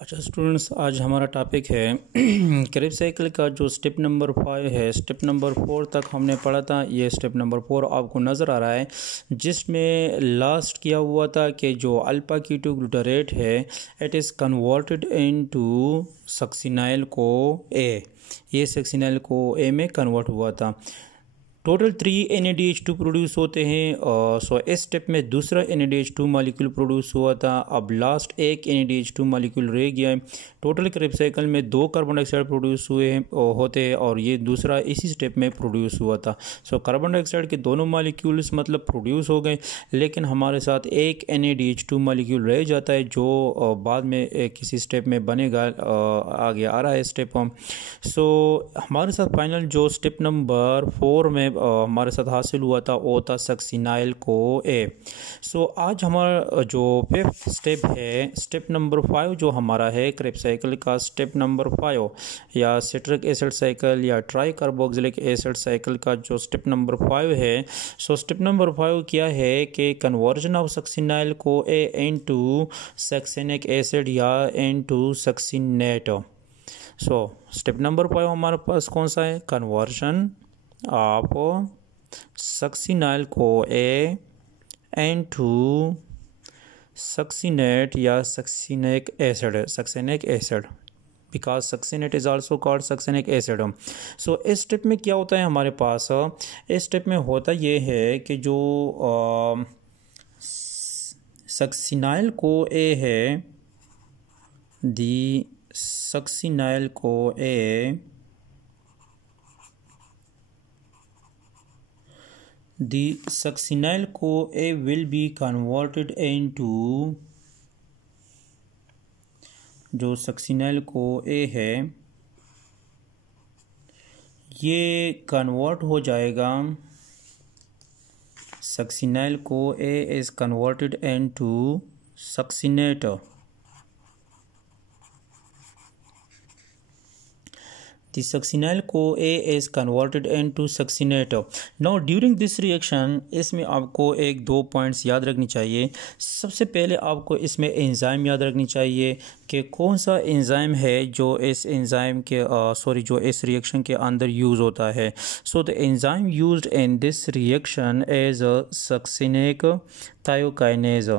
अच्छा स्टूडेंट्स, आज हमारा टॉपिक है क्रेब साइकिल का जो स्टेप नंबर 5 है। स्टेप नंबर 4 तक हमने पढ़ा था। ये स्टेप नंबर 4 आपको नज़र आ रहा है, जिसमें लास्ट किया हुआ था कि जो अल्फा कीटो ग्लूटारेट है it is converted into succinyl co ए। ये सक्सिनाइल को ए में कन्वर्ट हुआ था। टोटल 3 NADH2 प्रोड्यूस होते हैं। सो इस स्टेप में दूसरा NADH2 मॉलिक्यूल प्रोड्यूस हुआ था। अब लास्ट एक NADH2 मॉलिक्यूल रह गया है। टोटल क्रेब साइकिल में 2 कार्बन डाइऑक्साइड प्रोड्यूस हुए हैं होते हैं और ये दूसरा इसी स्टेप में प्रोड्यूस हुआ था। सो कार्बन डाइऑक्साइड के दोनों मॉलिक्यूल्स मतलब प्रोड्यूस हो गए, लेकिन हमारे साथ एक NADH2 मॉलिक्यूल रह जाता है जो बाद में किसी स्टेप में बनेगा। आगे आ रहा है स्टेप। सो हमारे साथ फाइनल जो स्टेप नंबर 4 में हमारे साथ हासिल हुआ था वो था सक्सिनाइल को ए। सो आज हमारा जो 5th स्टेप है, स्टेप नंबर 5 जो हमारा है क्रेब साइकिल का स्टेप नंबर 5 या सिट्रिक एसिड साइकिल या ट्राई कार्बोक्सिलिक एसिड साइकिल का जो स्टेप नंबर 5 है। सो स्टेप नंबर 5 क्या है कि conversion of succinyl co A into succinic acid या into succinate. So step number 5 हमारे पास कौन सा है? Conversion of succinyl co A into succinate या succinic acid because succinate is also called succinic acid. So इस स्टेप में क्या होता है हमारे पास? इस स्टेप में होता ये है कि जो सक्सिनाइल को ए है, दी succinyl co A the succinyl CoA will be converted into, जो succinyl CoA है ये कन्वर्ट हो जाएगा। succinyl CoA is converted into succinate। The succinyl CoA is converted into succinate. Now during this reaction इसमें आपको 1-2 points याद रखनी चाहिए। सबसे पहले आपको इसमें एंजाइम याद रखनी चाहिए कि कौन सा एंजाइम है जो इस एंजाइम के जो इस रिएक्शन के अंदर यूज़ होता है। So the enzyme used in this reaction is succinic thiokinase.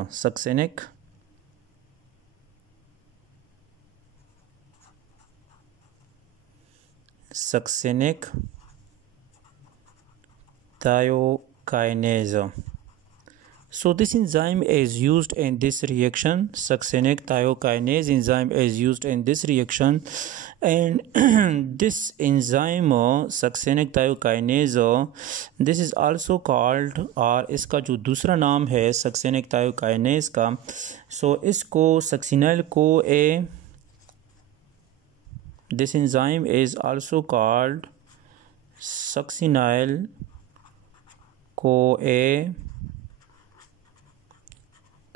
Succinic thiokinase. So this enzyme is used in this reaction. Succinic thiokinase enzyme is used in this reaction, and this enzyme succinic thiokinase, this is also called, और इसका जो दूसरा नाम है succinic thiokinase का, so इसको succinyl CoA, this enzyme is also called succinyl CoA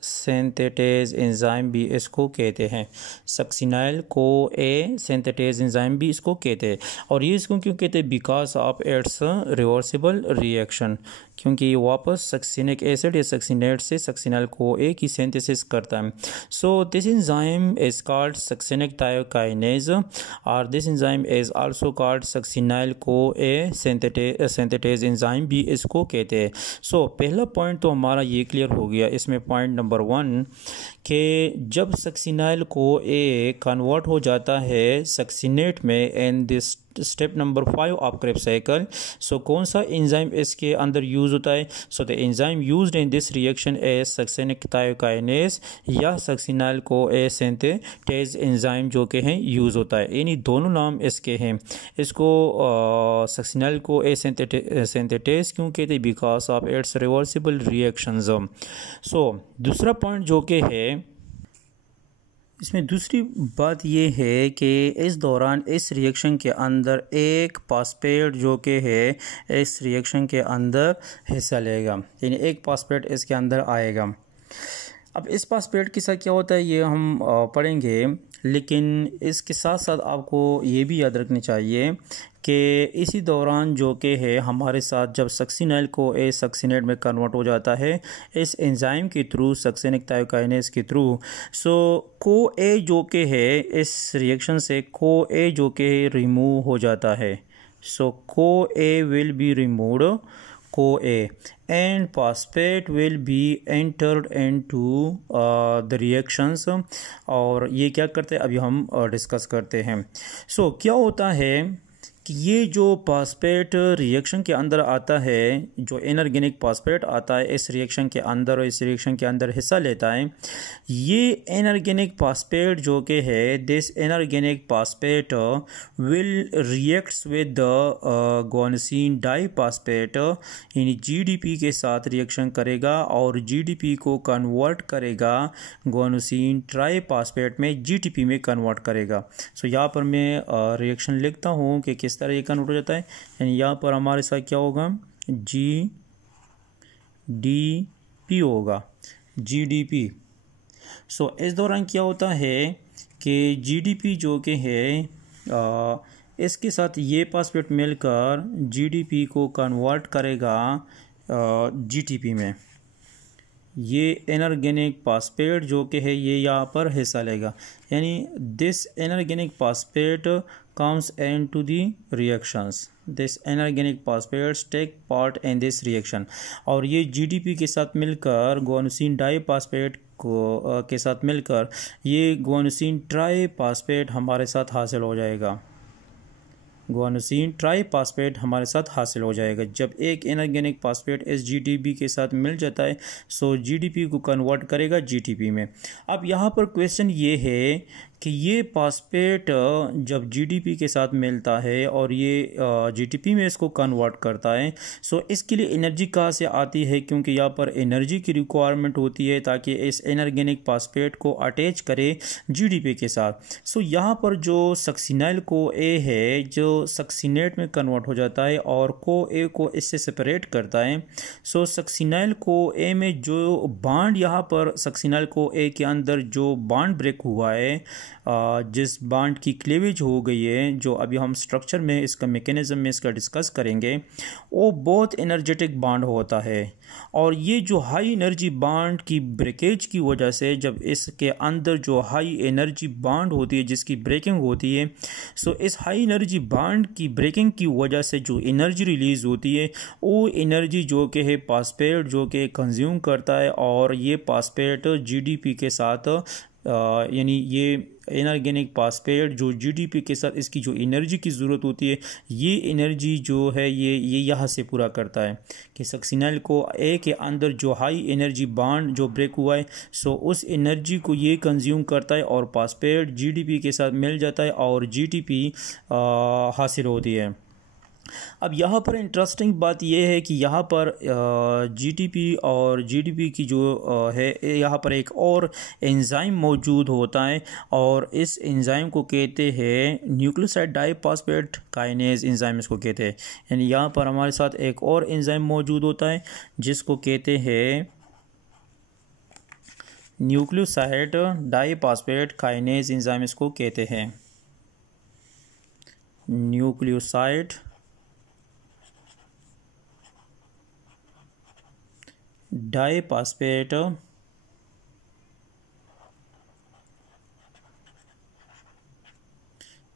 synthetase enzyme भी इसको कहते हैं। Succinyl co A synthetase enzyme भी इसको कहते हैं। और ये इसको क्यों कहते हैं? Because of its reversible reaction, क्योंकि ये वापस सक्सिनिक एसिड या सक्सिनेट से सक्सिनाइल को ए की सिंथेसिस करता है। So this enzyme is called succinic thiokinase और this enzyme is also called succinyl co A synthetase enzyme भी इसको कहते हैं। सो पहला पॉइंट तो हमारा ये क्लियर हो गया। इसमें पॉइंट नंबर 1 कि जब सक्सिनाइल को ए कन्वर्ट हो जाता है सक्सिनेट में in this step number 5 of Krebs cycle, so कौन सा एंजाइम इसके अंदर यूज होता है? So the enzyme used in this reaction is succinic thiokinase या succinyl co A synthetase enzyme जो के हैं यूज होता है। यानी दोनों नाम इसके हैं। इसको सक्सिनाइल को ए सिंथेटेज क्यों कहते हैं? Because of its reversible reactions. So दूसरा पॉइंट जो कि है, इसमें दूसरी बात ये है कि इस दौरान इस रिएक्शन के अंदर एक फॉस्फेट जो कि है इस रिएक्शन के अंदर हिस्सा लेगा, यानी एक फॉस्फेट इसके अंदर आएगा। अब इस फॉस्फेट के साथ क्या होता है ये हम पढ़ेंगे, लेकिन इसके साथ साथ आपको ये भी याद रखनी चाहिए कि इसी दौरान जो कि है हमारे साथ जब सक्सिनेल को ए सक्सिनेट में कन्वर्ट हो जाता है इस एंजाइम के थ्रू, सक्सिनिक थायोकाइनेज के थ्रू। सो को ए जो कि है इस रिएक्शन से को ए जो कि रिमूव हो जाता है। So co A will be removed, CoA, and phosphate will be entered into the reactions। और ये क्या करते हैं अभी हम डिस्कस करते हैं। सो क्या होता है कि ये जो फॉस्फेट रिएक्शन के अंदर आता है, जो इनऑर्गेनिक फॉस्फेट आता है इस रिएक्शन के अंदर और इस रिएक्शन के अंदर हिस्सा लेता है, ये इनऑर्गेनिक फॉस्फेट जो कि है this inorganic phosphate will reacts with the guanosine diphosphate, यानी जीडीपी के साथ रिएक्शन करेगा और जीडीपी को कन्वर्ट करेगा गुआनोसिन ट्राइफॉस्फेट में, जीटीपी में कन्वर्ट करेगा। सो यहाँ पर मैं रिएक्शन लिखता हूँ कि किस तरह ये कन्वर्ट हो जाता है। यानी यहाँ पर हमारे साथ क्या होगा, GDP होगा, GDP। सो इस दौरान क्या होता है कि GDP जो कि है इसके साथ ये फॉस्फेट मिलकर GDP को कन्वर्ट करेगा GTP में। ये इनऑर्गेनिक फॉस्फेट जो कि है ये यहाँ पर हिस्सा लेगा, यानी this inorganic phosphate comes into the reactions, this inorganic phosphates take part in this reaction। और ये GDP के साथ मिलकर गुआनोसिन डाइफॉस्फेट को के साथ मिलकर ये गुआनोसिन ट्राइफॉस्फेट हमारे साथ हासिल हो जाएगा, गुआनोसिन ट्राइफॉस्फेट हमारे साथ हासिल हो जाएगा। जब एक इनऑर्गेनिक फॉस्फेट इस जीडीपी के साथ मिल जाता है सो जीडीपी को कन्वर्ट करेगा जीटीपी में। अब यहाँ पर क्वेश्चन ये है कि ये फॉस्फेट जब जीडीपी के साथ मिलता है और ये जीटीपी में इसको कन्वर्ट करता है, सो इसके लिए एनर्जी कहाँ से आती है, क्योंकि यहाँ पर एनर्जी की रिक्वायरमेंट होती है ताकि इस इनऑर्गेनिक फॉस्फेट को अटैच करे जीडीपी के साथ। सो यहाँ पर जो सक्सिनाइल को ए है जो सक्सिनेट में कन्वर्ट हो जाता है और को ए को इससे सेपरेट करता है। सो सक्सिनाइल को ए में जो बॉन्ड यहाँ पर सक्सिनाइल को ए के अंदर जो बॉन्ड ब्रेक हुआ है, जिस बॉन्ड की क्लीवेज हो गई है, जो अभी हम स्ट्रक्चर में इसका मैकेनिज्म में इसका डिस्कस करेंगे, वो बहुत एनर्जेटिक बॉन्ड होता है। और ये जो हाई एनर्जी बॉन्ड की ब्रेकेज की वजह से जब इसके अंदर जो हाई एनर्जी बॉन्ड होती है जिसकी ब्रेकिंग होती है, सो इस हाई एनर्जी बॉन्ड की ब्रेकिंग की वजह से जो एनर्जी रिलीज होती है वो एनर्जी जो कि है फॉस्फेट जो कि कंज्यूम करता है, और ये फॉस्फेट जीडीपी के साथ यानी ये इनऑर्गेनिक फॉस्फेट जो जीडीपी के साथ इसकी जो एनर्जी की ज़रूरत होती है ये एनर्जी जो है ये यहाँ से पूरा करता है कि सक्सिनाइल को ए के अंदर जो हाई एनर्जी बॉन्ड जो ब्रेक हुआ है, सो उस एनर्जी को ये कंज्यूम करता है और फॉस्फेट जीडीपी के साथ मिल जाता है और जीटीपी हासिल होती है। अब यहाँ पर इंटरेस्टिंग बात यह है कि यहाँ पर जीटीपी और जीडीपी की जो है यहाँ पर एक और एंजाइम मौजूद होता है और इस एंजाइम को कहते हैं न्यूक्लियोसाइड डाइफॉस्फेट काइनेज एंजाइम इसको कहते हैं। यानी यहाँ पर हमारे साथ एक और एंजाइम मौजूद होता है जिसको कहते हैं न्यूक्लियोसाइड डाइफॉस्फेट काइनेज एंजाइम इसको कहते हैं, nucleoside diphosphate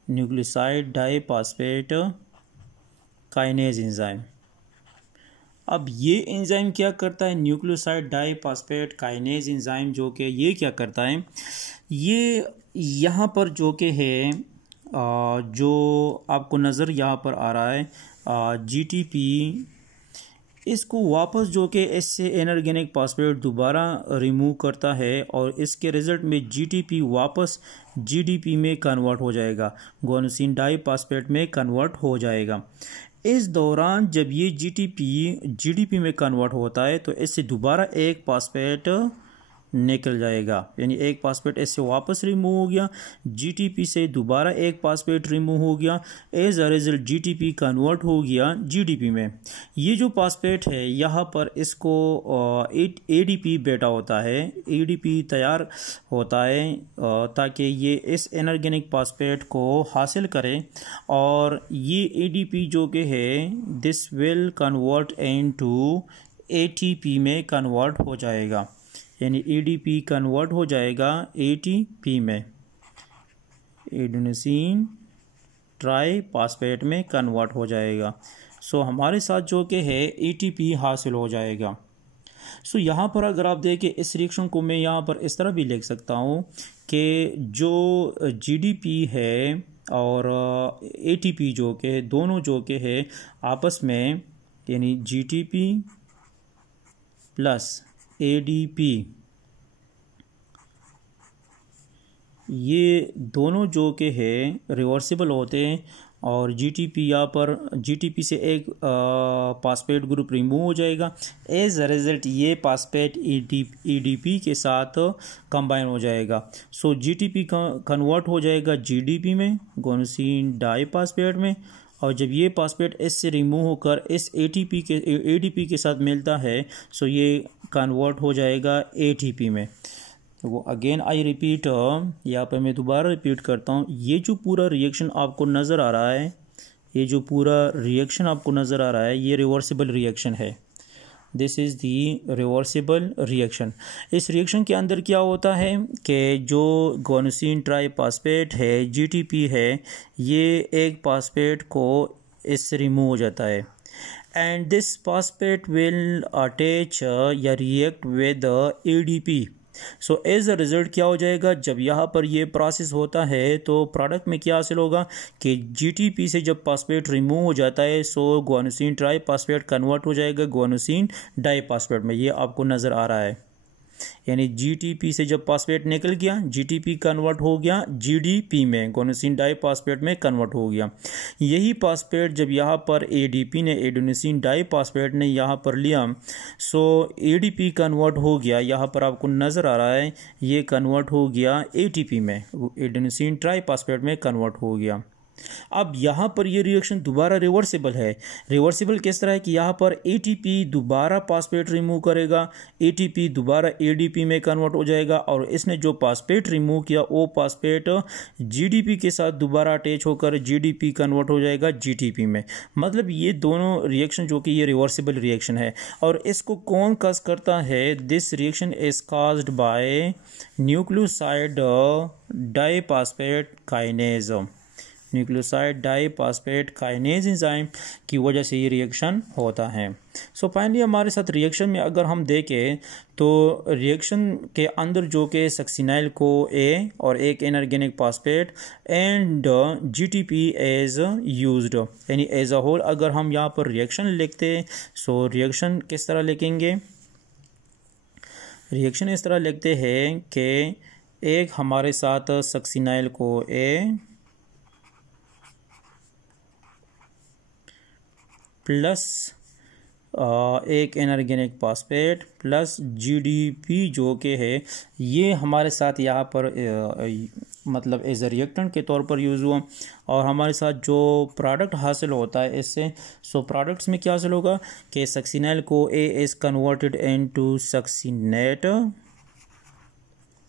nucleoside diphosphate kinase enzyme. अब ये एंजाइम क्या करता है, न्यूक्लियोसाइड डाइफॉस्फेट काइनेज एंजाइम जो कि ये क्या करता है, ये यहाँ पर जो कि है जो आपको नज़र यहाँ पर आ रहा है जीटीपी, इसको वापस जो कि इससे इनऑर्गेनिक फॉस्फेट दोबारा रिमूव करता है और इसके रिज़ल्ट में जीटीपी वापस जीडीपी में कन्वर्ट हो जाएगा, गुआनोसिन डाइफॉस्फेट में कन्वर्ट हो जाएगा। इस दौरान जब ये जीटीपी जीडीपी में कन्वर्ट होता है तो इससे दोबारा एक फॉस्फेट निकल जाएगा, यानी एक फॉस्फेट इससे वापस रिमूव हो गया, जीटीपी से दोबारा एक फॉस्फेट रिमूव हो गया, as a result GTP convert हो गया जीडीपी में। ये जो फॉस्फेट है यहाँ पर इसको एडीपी बेटा होता है, एडीपी तैयार होता है ताकि ये इस इनऑर्गेनिक फॉस्फेट को हासिल करें, और ये एडीपी जो कि है this will convert into ATP में कन्वर्ट हो जाएगा, यानी एडीपी कन्वर्ट हो जाएगा एटीपी में, एडेनोसिन ट्राईफॉस्फेट में कन्वर्ट हो जाएगा। सो हमारे साथ जो कि है एटीपी हासिल हो जाएगा। सो यहाँ पर अगर आप देखें इस रिएक्शन को मैं यहाँ पर इस तरह भी लिख सकता हूँ कि जो जीडीपी है और एटीपी जो कि दोनों जो कि है आपस में, यानी जीटीपी प्लस एडीपी, ये दोनों जो के है रिवर्सिबल होते हैं, और जीटीपी यहाँ पर जीटीपी से एक फॉस्फेट ग्रुप रिमूव हो जाएगा, एज अ रिजल्ट ये फॉस्फेट ईडीपी के साथ कंबाइन हो जाएगा। सो जीटीपी कन्वर्ट हो जाएगा जीडीपी में, गोनोसिन डाईफॉस्फेट में, और जब ये फॉस्फेट इससे रिमूव होकर इस एडीपी के साथ मिलता है सो ये कन्वर्ट हो जाएगा एटीपी में। वो अगेन आई रिपीट, यहाँ पर मैं दोबारा रिपीट करता हूँ, ये जो पूरा रिएक्शन आपको नज़र आ रहा है, ये जो पूरा रिएक्शन आपको नज़र आ रहा है ये रिवर्सिबल रिएक्शन है। This is the reversible reaction. इस रिएक्शन के अंदर क्या होता है कि जो गोनोसिन ट्राईफॉस्फेट है, जीटीपी है, ये एक फॉस्फेट को इससे रिमूव हो जाता है, and this phosphate will attach या react with ADP. So as a result क्या हो जाएगा, जब यहाँ पर ये प्रोसेस होता है तो प्रोडक्ट में क्या हासिल होगा कि जीटीपी से जब फॉस्फेट रिमूव हो जाता है सो गुआनोसिन ट्राईफॉस्फेट कन्वर्ट हो जाएगा गुआनोसिन डाईफॉस्फेट में, ये आपको नज़र आ रहा है। यानी जीटीपी से जब फॉस्फेट निकल गया, जीटीपी कन्वर्ट हो गया जीडीपी में, गुआनोसिन डाईफॉस्फेट में कन्वर्ट हो गया। यही फॉस्फेट जब यहाँ पर एडीपी ने, एडेनोसिन डाईफॉस्फेट ने यहाँ पर लिया, सो एडीपी कन्वर्ट हो गया, यहाँ पर आपको नज़र आ रहा है ये कन्वर्ट हो गया एटीपी में, एडेनोसिन ट्राईफॉस्फेट में कन्वर्ट हो गया। अब यहाँ पर ये रिएक्शन दोबारा रिवर्सिबल है। रिवर्सिबल किस तरह है कि यहाँ पर एटीपी दोबारा फॉस्फेट रिमूव करेगा, एटीपी दोबारा एडीपी में कन्वर्ट हो जाएगा, और इसने जो फॉस्फेट रिमूव किया वो फॉस्फेट जीडीपी के साथ दोबारा अटैच होकर जीडीपी कन्वर्ट हो जाएगा जीटीपी में। मतलब ये दोनों रिएक्शन जो कि ये रिवर्सिबल रिएक्शन है। और इसको कौन कॉज करता है? This reaction is caused by nucleoside diphosphate kinase, nucleoside diphosphate kinase enzyme की वजह से ये रिएक्शन होता है। सो फाइनली हमारे साथ रिएक्शन में अगर हम देखें तो रिएक्शन के अंदर जो कि सक्सिनाइल को ए और एक inorganic phosphate and GTP as used, यानी एज अ होल अगर हम यहाँ पर रिएक्शन लिखते हैं सो रिएक्शन किस तरह लिखेंगे? रिएक्शन इस तरह लिखते हैं कि एक हमारे साथ सक्सिनाइल को ए प्लस एक इनऑर्गेनिक फॉस्फेट प्लस जीडीपी जो कि है ये हमारे साथ यहाँ पर मतलब एज अ रिएक्टेंट के तौर पर यूज़ हुआ, और हमारे साथ जो प्रोडक्ट हासिल होता है इससे, सो प्रोडक्ट्स में क्या हासिल होगा कि succinyl co A is converted into succinate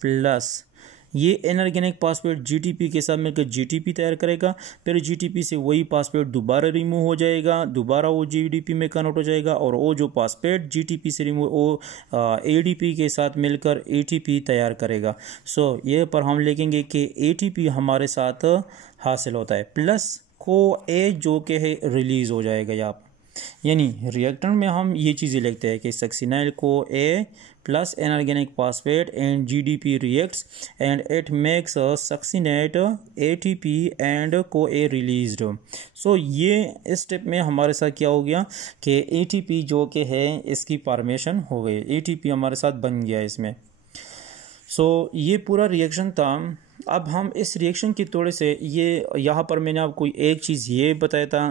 plus ये इनऑर्गेनिक फॉस्फेट जीटीपी के साथ मिलकर जीटीपी तैयार करेगा, फिर जीटीपी से वही फॉस्फेट दोबारा रिमूव हो जाएगा, दोबारा वो जीडीपी में कन्वर्ट हो जाएगा, और वो जो फॉस्फेट जीटीपी से रिमूव वो एडीपी के साथ मिलकर एटीपी तैयार करेगा। सो ये पर हम लिखेंगे कि एटीपी हमारे साथ हासिल होता है, प्लस को ए जो कि है रिलीज़ हो जाएगा यहाँ पर। यानी रिएक्टेंट में हम ये चीज़ें लिखते हैं कि succinyl co A plus inorganic phosphate and GDP reacts and it makes succinate ATP and co A released. सो ये स्टेप में हमारे साथ क्या हो गया कि एटीपी जो कि है इसकी फॉर्मेशन हो गई, एटीपी हमारे साथ बन गया इसमें। सो ये पूरा रिएक्शन था। अब हम इस रिएक्शन की थोड़े से ये यहाँ पर मैंने आपको एक चीज़ ये बताया था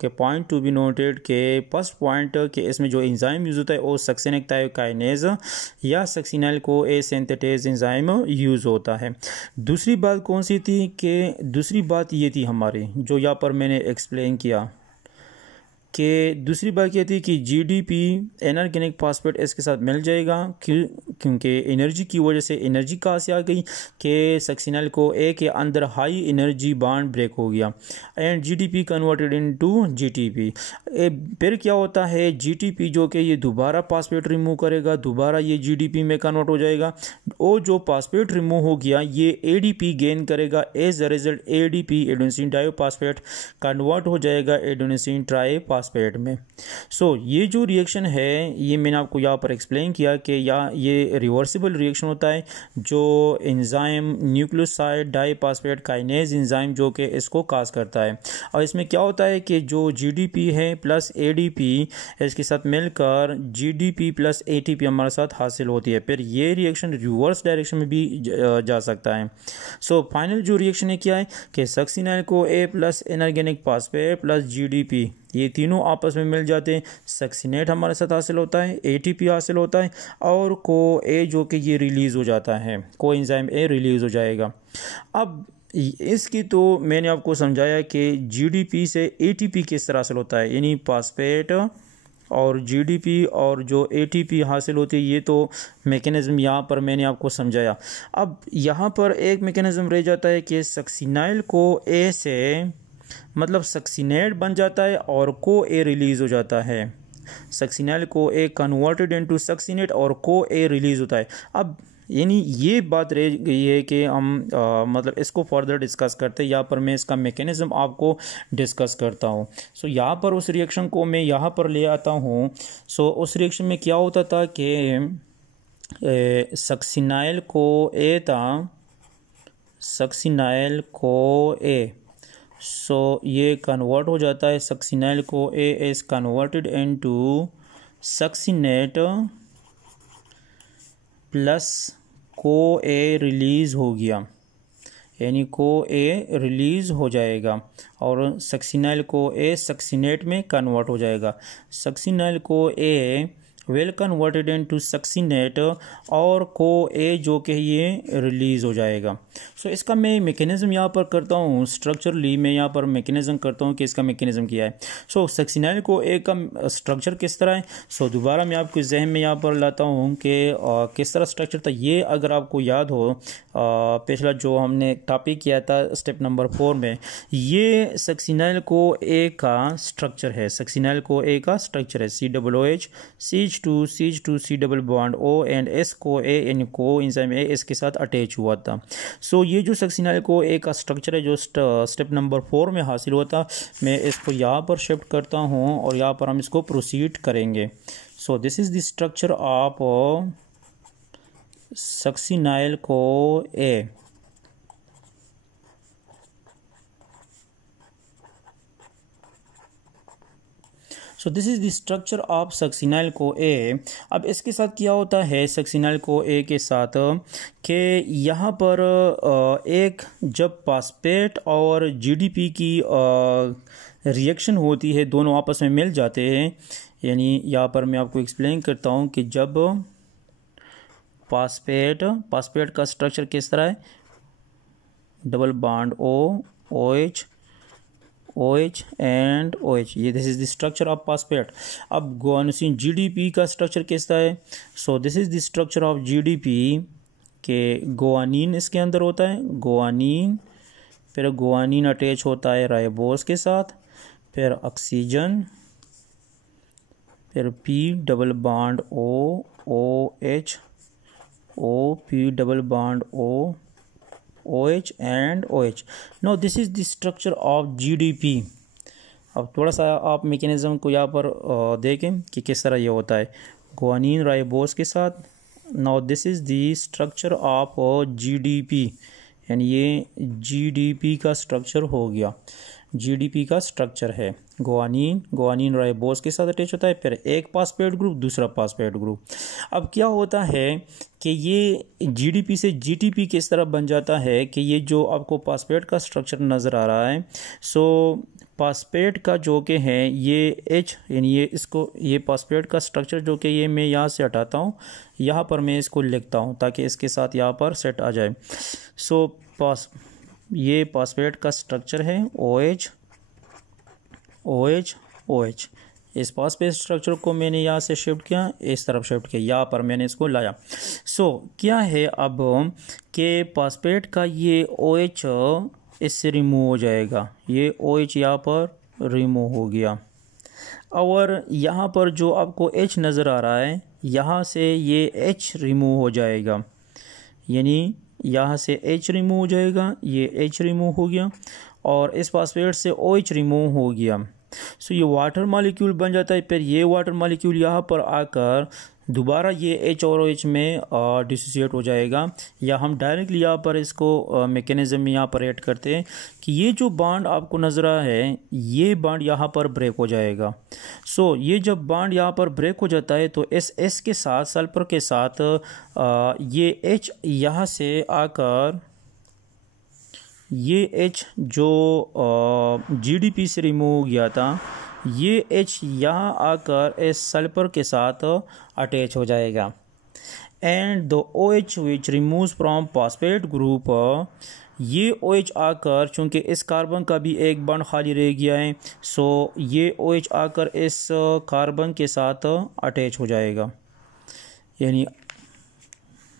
कि पॉइंट टू बी नोटेड के फर्स्ट पॉइंट कि इसमें जो एंजाइम यूज़ होता है वो सक्सिनिक थायोकाइनेज या succinyl co A synthetase enzyme use होता है। दूसरी बात कौन सी थी कि दूसरी बात ये थी हमारी जो यहाँ पर मैंने एक्सप्लेन किया कि दूसरी बात ये थी कि जीडीपी इनऑर्गेनिक फॉस्फेट इसके साथ मिल जाएगा क्योंकि एनर्जी की वजह से एनर्जी कहाँ से आ गई कि सक्सिनाइल को ए के अंदर हाई एनर्जी बॉन्ड ब्रेक हो गया and GDP converted into GTP. फिर क्या होता है जीटीपी जो कि ये दोबारा फॉस्फेट रिमूव करेगा, दोबारा ये जीडीपी में कन्वर्ट हो जाएगा और जो फॉस्फेट रिमूव हो गया ये एडीपी गेन करेगा। As a result ADP adenosine diphosphate convert हो जाएगा एडेनोसिन ट्राइफॉस्फेट में। ये जो रिएक्शन है ये मैंने आपको यहाँ पर एक्सप्लेन किया कि ये रिवर्सिबल रिएक्शन होता है जो enzyme nucleoside diphosphate kinase enzyme जो कि इसको काज करता है। और इसमें क्या होता है कि जो जीडीपी है प्लस एडीपी इसके साथ मिलकर जीडीपी प्लस एटीपी हमारे साथ हासिल होती है। फिर ये रिएक्शन रिवर्स डायरेक्शन में भी जा सकता है। फाइनल जो रिएक्शन है क्या है कि succinyl co A plus inorganic phosphate plus GDP ये तीनों आपस में मिल जाते हैं। सक्सिनेट हमारे साथ हासिल होता है, एटीपी हासिल होता है और को ए जो कि ये रिलीज़ हो जाता है, को एंजाइम ए रिलीज़ हो जाएगा। अब इसकी तो मैंने आपको समझाया कि जीडीपी से एटीपी किस तरह हासिल होता है, यानी फॉस्फेट और जीडीपी और जो एटीपी हासिल होती है ये तो मैकेनिज़्म यहाँ पर मैंने आपको समझाया। अब यहाँ पर एक मैकेनिज़्म रह जाता है कि सक्सिनाइल को ए से मतलब सक्सिनेट बन जाता है और को ए रिलीज़ हो जाता है। सक्सिनाइल को ए कन्वर्टेड इनटू सक्सिनेट और को ए रिलीज़ होता है। अब यानी ये बात रह गई है कि हम मतलब इसको फर्दर डिस्कस करते हैं। यहाँ पर मैं इसका मैकेनिज़्म आपको डिस्कस करता हूँ। यहाँ पर उस रिएक्शन को मैं यहाँ पर ले आता हूँ। उस रिएक्शन में क्या होता था कि सक्सिनाइल को ए था, सक्सिनाइल को ए ये कन्वर्ट हो जाता है। Succinyl co A is converted into succinate plus co A release हो गया, यानी को ए रिलीज़ हो जाएगा और सक्सिनाइल को ए सक्सिनेट में कन्वर्ट हो जाएगा। सक्सिनाइल को ए वेल कन्वर्टेड इनटू सक्सिनेट और को ए जो कि ये रिलीज़ हो जाएगा। इसका मैं मैकेनिज़्म यहाँ पर करता हूँ, स्ट्रक्चरली मैं यहाँ पर मैकेनिज़्म करता हूँ कि इसका मैकेनिज़्म क्या है। सक्सिनाइल को ए का स्ट्रक्चर किस तरह है। दोबारा मैं आपके जहन में यहाँ पर लाता हूँ कि किस तरह स्ट्रक्चर था। ये अगर आपको याद हो पिछला जो हमने टॉपिक किया था स्टेप नंबर 4 में, ये सक्सिनाइल को ए का स्ट्रक्चर है। सक्सिनाइल को ए का स्ट्रक्चर है COOH CH2 C double bond O and S को ए यानी को एंजाइम ए इसके साथ अटैच हुआ था। ये जो सक्सिनाइल को ए का स्ट्रक्चर है जो स्टेप नंबर 4 में हासिल हुआ था, मैं इसको यहाँ पर शिफ्ट करता हूँ और यहाँ पर हम इसको प्रोसीड करेंगे। This is the structure of succinyl co A. This is the structure of succinyl co A. अब इसके साथ क्या होता है सक्सिनाइल को ए के साथ कि यहाँ पर एक जब फॉस्फेट और जीडीपी की रिएक्शन होती है, दोनों आपस में मिल जाते हैं। यानी यहाँ पर मैं आपको एक्सप्लेन करता हूँ कि जब फॉस्फेट का स्ट्रक्चर किस तरह है, double bond OH and OH, ये this is the structure of phosphate. अब गुआनोसिन जीडीपी का स्ट्रक्चर कैसा है। This is the structure of GDP के गुआनिन इसके अंदर होता है, गुआनिन, फिर गुआनिन अटैच होता है राइबोस के साथ, फिर ऑक्सीजन, फिर P double bond OH P double bond OH and OH। Now this is the structure of GDP। अब थोड़ा सा आप मैकेनिज्म को यहाँ पर देखें कि किस तरह ये होता है गुआनिन राइबोस के साथ। Now this is the structure of GDP, यानी ये GDP का स्ट्रक्चर हो गया। जीडीपी का स्ट्रक्चर है। गुआनिन राइबोस के साथ अटैच होता है, फिर एक फास्फेट ग्रुप, दूसरा फास्फेट ग्रुप। अब क्या होता है कि ये जीडीपी से जीटीपी किस तरह बन जाता है कि ये जो आपको फास्फेट का स्ट्रक्चर नज़र आ रहा है, सो फास्फेट का जो कि है ये H, यानी ये फास्फेट का स्ट्रक्चर जो कि ये मैं यहाँ से हटाता हूँ, यहाँ पर मैं इसको लिखता हूँ ताकि इसके साथ यहाँ पर सेट आ जाए। सो ये फास्फेट का स्ट्रक्चर है OH OH OH। इस फास्फेट स्ट्रक्चर को मैंने यहाँ से शिफ्ट किया, इस तरफ शिफ्ट किया, यहाँ पर मैंने इसको लाया। सो क्या है अब कि फास्फेट का ये OH इससे रिमूव हो जाएगा, ये OH यहाँ पर रिमूव हो गया, और यहाँ पर जो आपको H नज़र आ रहा है यहाँ से ये H रिमूव हो जाएगा, यानी यहाँ से H रिमूव हो जाएगा, ये H रिमूव हो गया और इस फास्फेट से OH रिमूव हो गया। सो ये वाटर मॉलिक्यूल बन जाता है। फिर ये वाटर मॉलिक्यूल यहाँ पर आकर दोबारा ये H और OH में डिसोसिएट हो जाएगा, या हम डायरेक्टली यहाँ पर इसको मैकेनिज्म में यहाँ पर ऐड करते हैं कि ये जो बॉन्ड आपको नज़र आ रहा है ये बॉन्ड यहाँ पर ब्रेक हो जाएगा। सो ये जब बॉन्ड यहाँ पर ब्रेक हो जाता है तो इस S के साथ, सल्फर के साथ ये H यहाँ से आकर ये H जो जीडीपी से रिमूव हो गया था, ये H यहाँ आकर इस सल्फर के साथ अटैच हो जाएगा। And the OH which removes from phosphate group, ये OH आकर, चूँकि इस कार्बन का भी एक बॉन्ड खाली रह गया है, सो ये OH आकर इस कार्बन के साथ अटैच हो जाएगा। यानी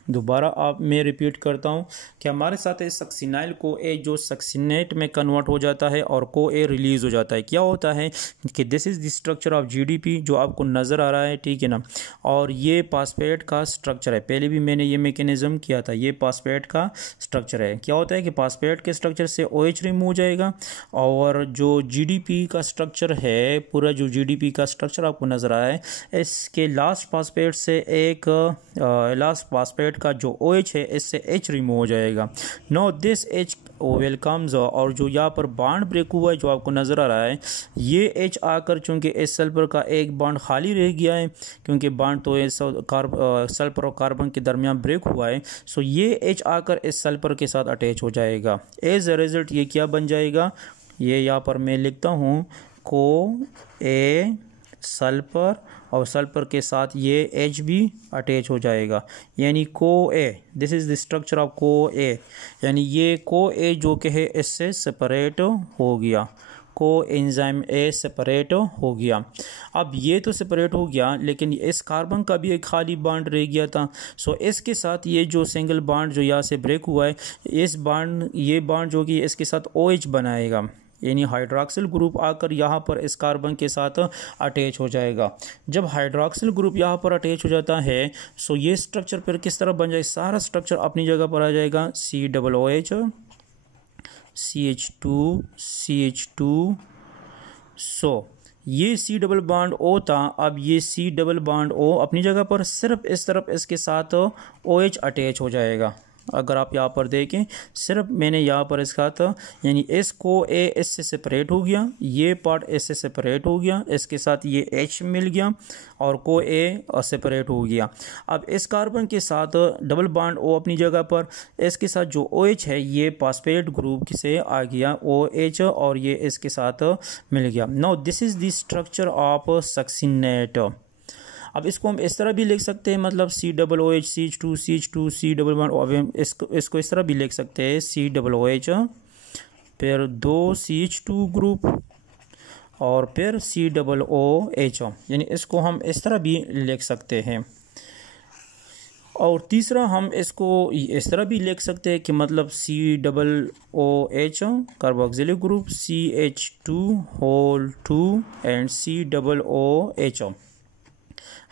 दोबारा मैं रिपीट करता हूँ कि हमारे साथ इस सक्सिनाइल को ए जो सक्सिनेट में कन्वर्ट हो जाता है और को ए रिलीज़ हो जाता है। क्या होता है कि this is the structure of GDP जो आपको नज़र आ रहा है, ठीक है ना, और ये फास्फेट का स्ट्रक्चर है। पहले भी मैंने ये मैकेनिज्म किया था, ये फास्फेट का स्ट्रक्चर है। क्या होता है कि फास्फेट के स्ट्रक्चर से OH रिमूव हो जाएगा और जो जीडीपी का स्ट्रक्चर है, पूरा जो जीडीपी का स्ट्रक्चर आपको नज़र आ रहा है, इसके लास्ट फास्फेट से एक लास्ट फास्फेट का जो OH है इससे H रिमूव हो जाएगा। नो दिस H वेलकम्स, और जो यहाँ पर बॉन्ड ब्रेक हुआ है जो आपको नज़र आ रहा है, ये H आकर, चूँकि इस सल्फर का एक बॉन्ड खाली रह गया है, क्योंकि बॉन्ड तो इस सल्फर और कार्बन के दरमियान ब्रेक हुआ है, सो ये H आकर इस सल्फर के साथ अटैच हो जाएगा। एज अ रिजल्ट ये क्या बन जाएगा, ये यहाँ पर मैं लिखता हूँ को ए सल्फर, और सल्फर के साथ ये H भी अटैच हो जाएगा, यानी co A. This is the structure of co A, यानी ये को ए जो कि है इससे सेपरेट हो गया, को एंजाइम ए सेपरेट हो गया। अब ये तो सेपरेट हो गया, लेकिन इस कार्बन का भी एक खाली बॉन्ड रह गया था। सो इसके साथ ये जो सिंगल बॉन्ड जो यहाँ से ब्रेक हुआ है, ये बॉन्ड जो कि इसके साथ OH बनाएगा, यानी हाइड्रोक्सिल ग्रुप आकर यहाँ पर इस कार्बन के साथ अटैच हो जाएगा। जब हाइड्रोक्सिल ग्रुप यहाँ पर अटैच हो जाता है, सो ये स्ट्रक्चर फिर किस तरह बन जाए, सारा स्ट्रक्चर अपनी जगह पर आ जाएगा। COOH CH2 सो ये C डबल बॉन्ड O था, अब ये C डबल बॉन्ड O अपनी जगह पर, सिर्फ इस तरफ इसके साथ OH अटैच हो जाएगा। अगर आप यहाँ पर देखें, सिर्फ मैंने यहाँ पर इसका था, यानी इसको ए इससे सेपरेट हो गया, ये पार्ट इससे सेपरेट हो गया, इसके साथ ये H मिल गया और को ए सेपरेट हो गया। अब इस कार्बन के साथ डबल बॉन्ड O अपनी जगह पर, इसके साथ जो OH है ये फास्फेट ग्रुप से आ गया OH और ये इसके साथ मिल गया। Now this is the structure of succinate. अब इसको हम इस तरह भी लिख सकते हैं, मतलब COOH CH2 C double bond, इसको इस तरह भी लिख सकते हैं COOH, फिर 2 CH2 ग्रुप और फिर COOH, यानी इसको हम इस तरह भी लिख सकते हैं। और तीसरा हम इसको इस तरह भी लिख सकते हैं कि मतलब COOH carboxylic group CH2 and COOH।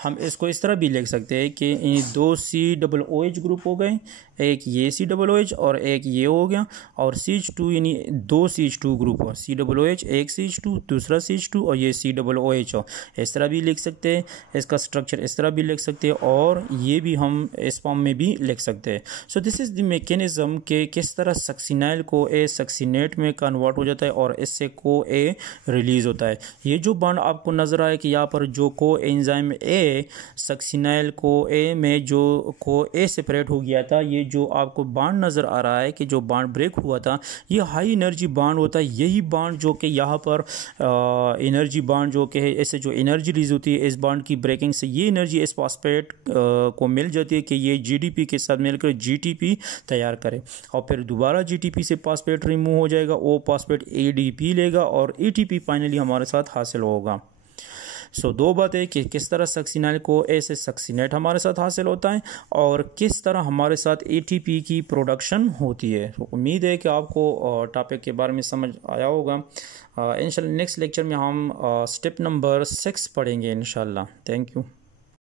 हम इसको इस तरह भी लिख सकते हैं कि 2 COOH ग्रुप हो गए एक ये COOH और एक ये हो गया, और CH2 यानी 2 CH2 ग्रुप हो, COOH एक CH2 दूसरा CH2 और ये COOH हो। इस तरह भी लिख सकते हैं, इसका स्ट्रक्चर इस तरह भी लिख सकते हैं, और ये भी हम इस फॉर्म में भी लिख सकते हैं। So this is the mechanism के किस तरह सक्सिनाइल को ए सक्सिनेट में कन्वर्ट हो जाता है और इससे को ए रिलीज़ होता है। ये जो बॉन्ड आपको नज़र आए कि यहाँ पर जो को एंजाइम ए सक्सिनाइल को ए में जो को ए सेपरेट हो गया था, ये जो आपको बॉन्ड नज़र आ रहा है कि जो बॉन्ड ब्रेक हुआ था, ये हाई एनर्जी बॉन्ड होता है। यही बॉन्ड जो कि यहाँ पर एनर्जी बॉन्ड जो कि है, इससे जो एनर्जी रिलीज होती है इस बॉन्ड की ब्रेकिंग से, ये एनर्जी इस फॉस्फेट को मिल जाती है कि ये GDP के साथ मिलकर GTP तैयार करे, और फिर दोबारा GTP से फॉस्फेट रिमूव हो जाएगा, वो फॉस्फेट ADP लेगा और ATP फाइनली हमारे साथ हासिल होगा। सो दो बातें कि किस तरह सक्सिनाइल को ए से सक्सिनेट हमारे साथ हासिल होता है और किस तरह हमारे साथ ATP की प्रोडक्शन होती है। तो उम्मीद है कि आपको टॉपिक के बारे में समझ आया होगा। इंशाल्लाह नेक्स्ट लेक्चर में हम स्टेप नंबर 6 पढ़ेंगे इंशाल्लाह। Thank you.